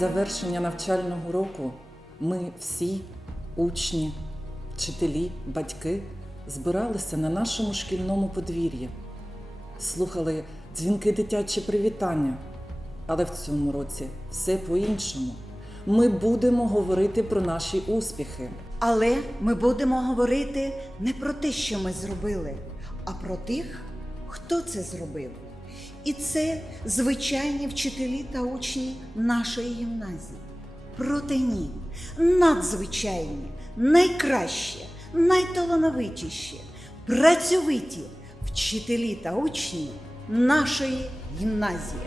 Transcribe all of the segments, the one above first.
завершення навчального року ми всі, учні, вчителі, батьки, збиралися на нашому шкільному подвір'ї, слухали дзвінки дитячі привітання. Але в цьому році все по-іншому. Ми будемо говорити про наші успіхи. Але ми будемо говорити не про те, що ми зробили, а про тих, хто це зробив. І це звичайні вчителі та учні нашої гімназії. Проте ні, надзвичайні, найкраще, найталановитіші, працьовиті вчителі та учні нашої гімназії.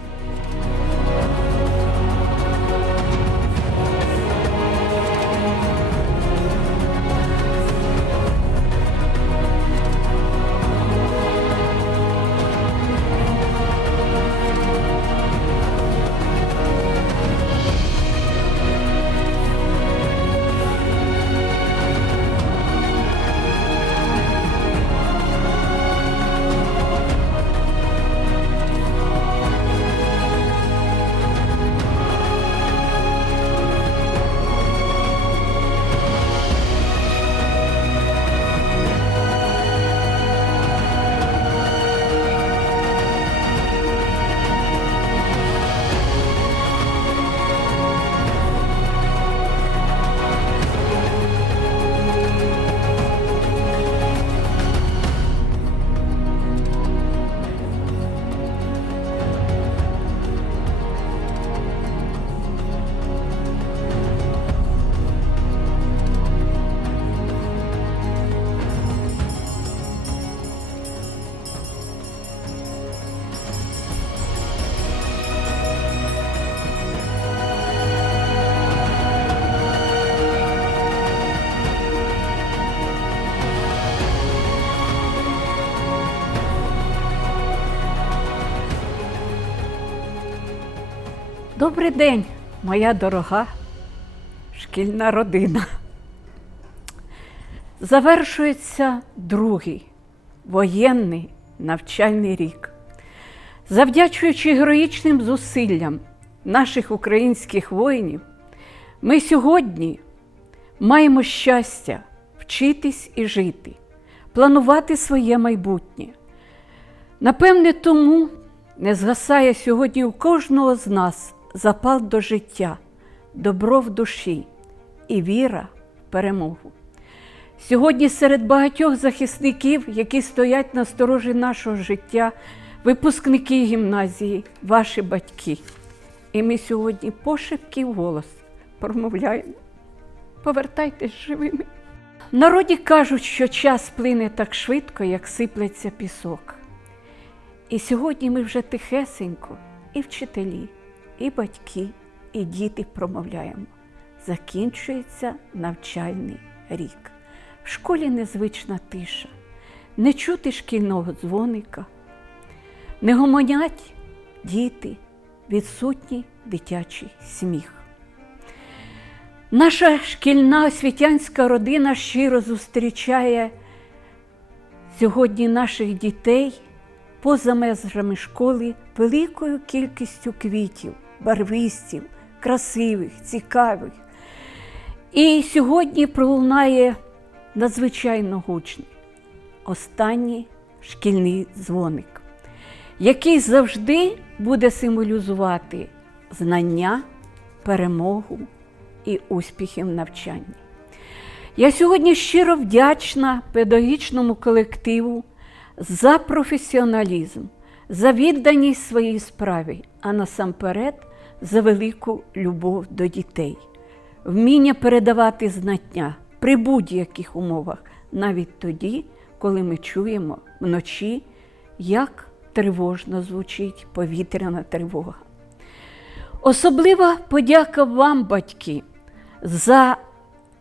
Добрий день, моя дорога шкільна родина. Завершується другий воєнний навчальний рік. Завдячуючи героїчним зусиллям наших українських воїнів, ми сьогодні маємо щастя вчитись і жити, планувати своє майбутнє. Напевне, тому не згасає сьогодні у кожного з нас запал до життя, добро в душі і віра в перемогу. Сьогодні серед багатьох захисників, які стоять на сторожі нашого життя, випускники гімназії, ваші батьки. І ми сьогодні пошепки в голос промовляємо. Повертайтесь живими. Народі кажуть, що час плине так швидко, як сиплеться пісок. І сьогодні ми вже тихесенько, і вчителі, і батьки, і діти промовляємо. Закінчується навчальний рік. В школі незвична тиша, не чути шкільного дзвоника, не гомонять діти, відсутній дитячий сміх. Наша шкільна освітянська родина щиро зустрічає сьогодні наших дітей поза межами школи великою кількістю квітів, барвистів, красивих, цікавих. І сьогодні пролунає надзвичайно гучний останній шкільний дзвоник, який завжди буде символізувати знання, перемогу і успіхи в навчанні. Я сьогодні щиро вдячна педагогічному колективу за професіоналізм, за відданість своїй справі, а насамперед за велику любов до дітей, вміння передавати знання при будь-яких умовах, навіть тоді, коли ми чуємо вночі, як тривожно звучить повітряна тривога. Особлива подяка вам, батьки, за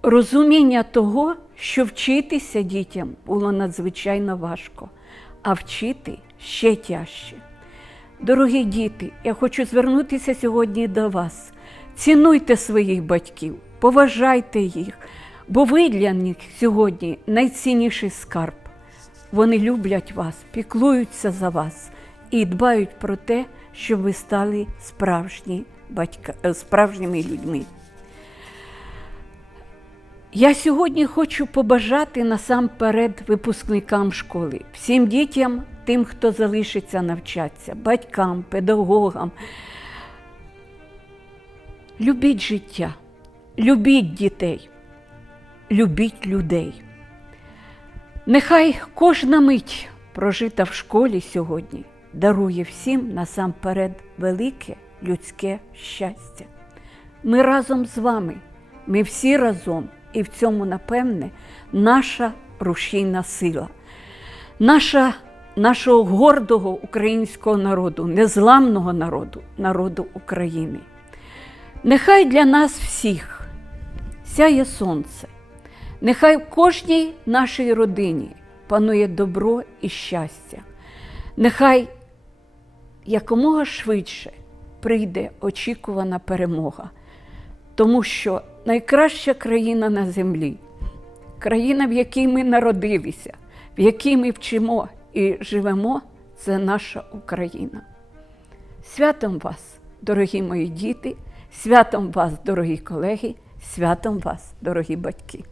розуміння того, що вчитися дітям було надзвичайно важко, а вчити ще тяжче. Дорогі діти, я хочу звернутися сьогодні до вас. Цінуйте своїх батьків, поважайте їх, бо ви для них сьогодні найцінніший скарб. Вони люблять вас, піклуються за вас і дбають про те, щоб ви стали справжні батька, е, справжніми людьми. Я сьогодні хочу побажати насамперед випускникам школи, всім дітям, тим, хто залишиться навчатися, батькам, педагогам. Любіть життя, любіть дітей, любіть людей. Нехай кожна мить, прожита в школі сьогодні, дарує всім насамперед велике людське щастя. Ми разом з вами, ми всі разом, і в цьому, напевне, наша рушійна сила, наша, нашого гордого українського народу, незламного народу, народу України. Нехай для нас всіх сяє сонце, нехай в кожній нашій родині панує добро і щастя. Нехай якомога швидше прийде очікувана перемога, тому що найкраща країна на землі, країна, в якій ми народилися, в якій ми вчимо і живемо, це наша Україна. Святом вас, дорогі мої діти, святом вас, дорогі колеги, святом вас, дорогі батьки.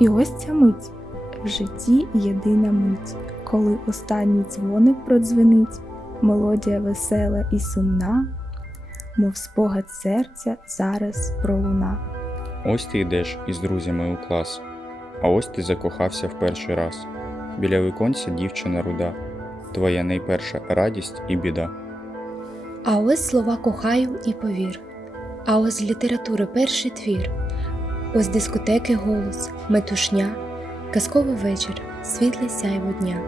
І ось ця мить в житті єдина мить, коли останній дзвоник продзвенить, мелодія весела і сумна, мов спогад серця зараз пролуна. Ось ти йдеш із друзями у клас, а ось ти закохався в перший раз. Біля віконця дівчина руда, твоя найперша радість і біда. А ось слова кохаю і повір. А ось з літератури перший твір. Ось дискотеки голос, метушня, казковий вечір, світле сяйво дня.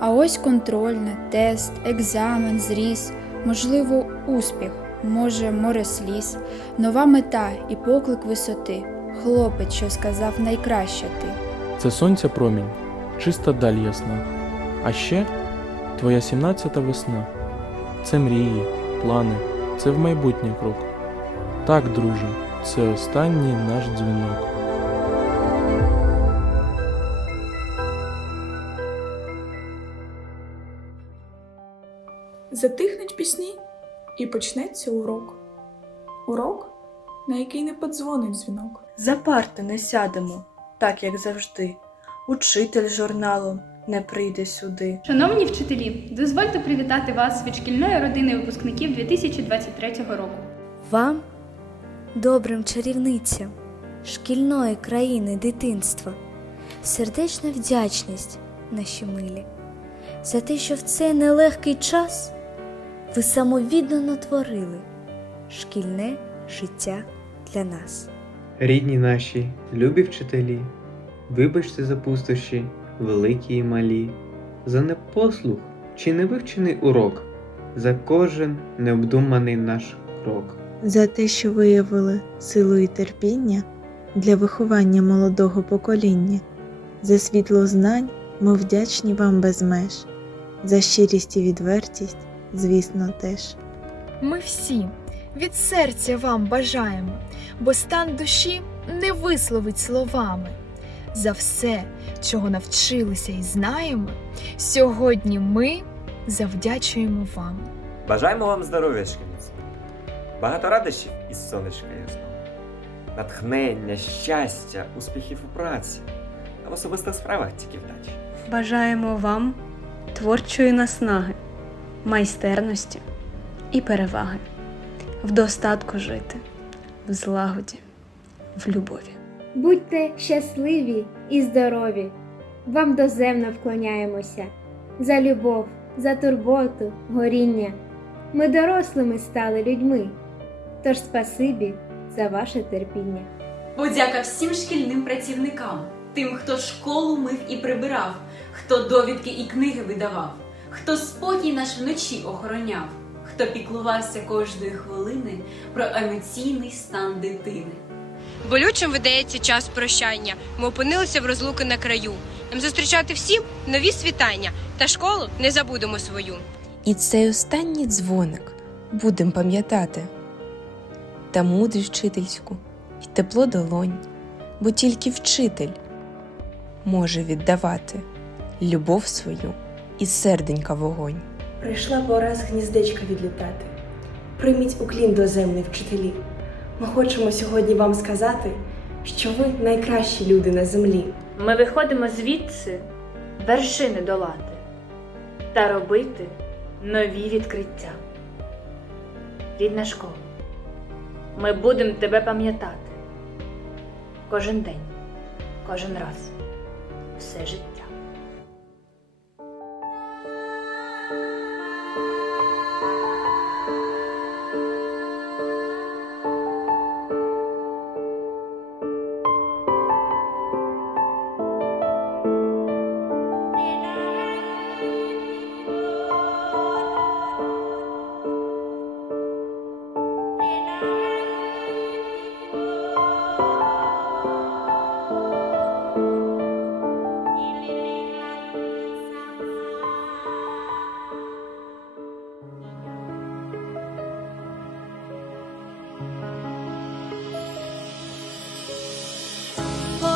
А ось контрольне, тест, екзамен, зріс, можливо, успіх, може, море сліз, нова мета і поклик висоти. Хлопець, що сказав найкраще ти. Це сонця промінь, чиста даль ясна. А ще твоя сімнадцята весна. Це мрії, плани, це в майбутнє крок. Так, друже, це останній наш дзвінок. Затихнуть пісні і почнеться урок. Урок, на який не подзвонить дзвінок. За парти не сядемо, так як завжди. Учитель журналом не прийде сюди. Шановні вчителі, дозвольте привітати вас від шкільної родини випускників 2023 року. Вам, добрим чарівницям шкільної країни дитинства, сердечна вдячність, наші милі, за те, що в цей нелегкий час ви самовіддано творили шкільне життя для нас. Рідні наші, любі вчителі, вибачте за пустощі, великі і малі, за непослух чи невивчений урок, за кожен необдуманий наш крок. За те, що виявили силу і терпіння для виховання молодого покоління, за світло знань ми вдячні вам без меж, за щирість і відвертість, звісно, теж. Ми всі від серця вам бажаємо, бо стан душі не висловить словами. За все, чого навчилися і знаємо, сьогодні ми завдячуємо вам. Бажаємо вам здоров'я, шкільниці, багато радощів із сонечка ясного, натхнення, щастя, успіхів у праці, а в особистих справах тільки вдачі. Бажаємо вам творчої наснаги, майстерності і переваги, в достатку жити, в злагоді, в любові. Будьте щасливі і здорові, вам доземно вклоняємося за любов, за турботу, горіння. Ми дорослими стали людьми, тож спасибі за ваше терпіння. Подяка всім шкільним працівникам, тим, хто школу мив і прибирав, хто довідки і книги видавав, хто спокій наш вночі охороняв, хто піклувався кожної хвилини про емоційний стан дитини. Болючим видається час прощання. Ми опинилися в розлуки на краю. Нам зустрічати всім нові світання, та школу не забудемо свою. І цей останній дзвоник будем пам'ятати. Та мудрість вчительську і тепло долонь, бо тільки вчитель може віддавати любов свою і серденька вогонь. Прийшла пора з гніздечка відлітати. Прийміть уклін доземний вчителі. Ми хочемо сьогодні вам сказати, що ви найкращі люди на землі. Ми виходимо звідси вершини долати та робити нові відкриття. Рідна школа, ми будемо тебе пам'ятати кожен день, кожен раз, все життя.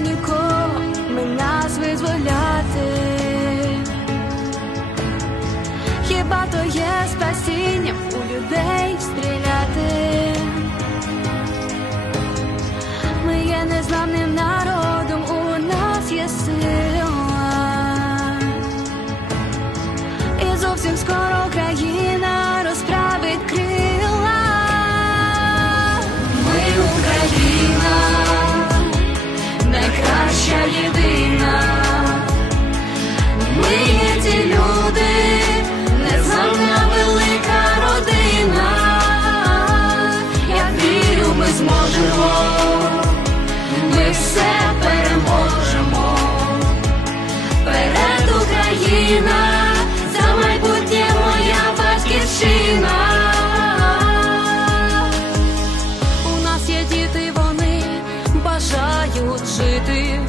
нікого ми нас визволяти. Хіба то є спасінням у людей стріляти? Ми є незламним народом, єдина. Ми є ті люди, незламна велика родина. Я вірю, ми зможемо, ми все переможемо. Перед Україна, за майбутнє моя батьківщина. Жити,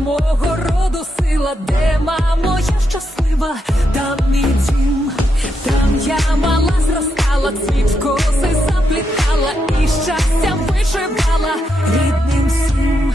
мого роду сила, де мамо, я щаслива, там мій дім, там я мала зростала, цвіт коси заплітала і щастям вишивала рідним всім.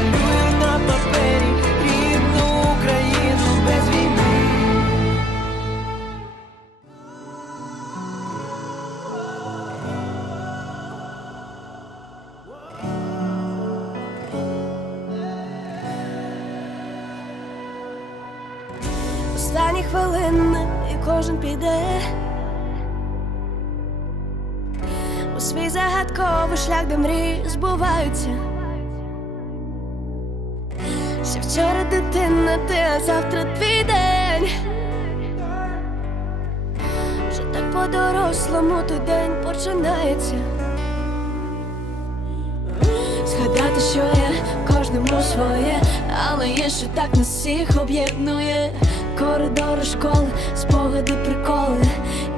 мрії. Ще вчора дитина, ти, а завтра твій день. Вже так по-дорослому той день починається. Згадати, що є кожному своє, але є, що так нас всіх об'єднує. Коридори школи, спогади, приколи,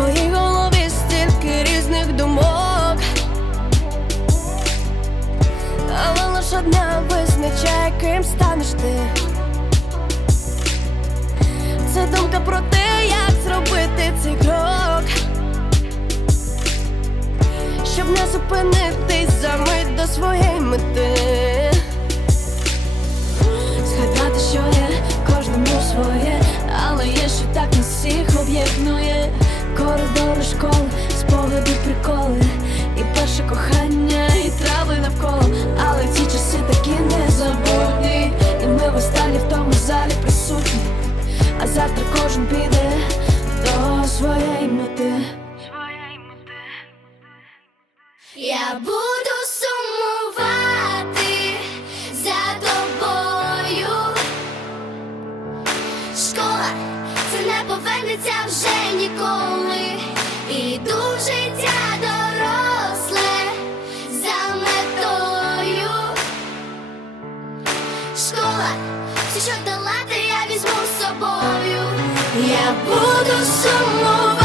твоїй голові стільки різних думок. Але лиш одна визначає, ким станеш ти. Це думка про те, як зробити цей крок, щоб не зупинитись за мить до своєї мети. Згадати, що є кожному своє, але є, що так нас всіх об'єднує. Коридори школи, спогади, приколи, і перше кохання, і трави навколо. Але ці часи такі незабутні, і ми в останні в тому залі присутні. А завтра кожен піде до своєї мети. Я буду я буду сумувати.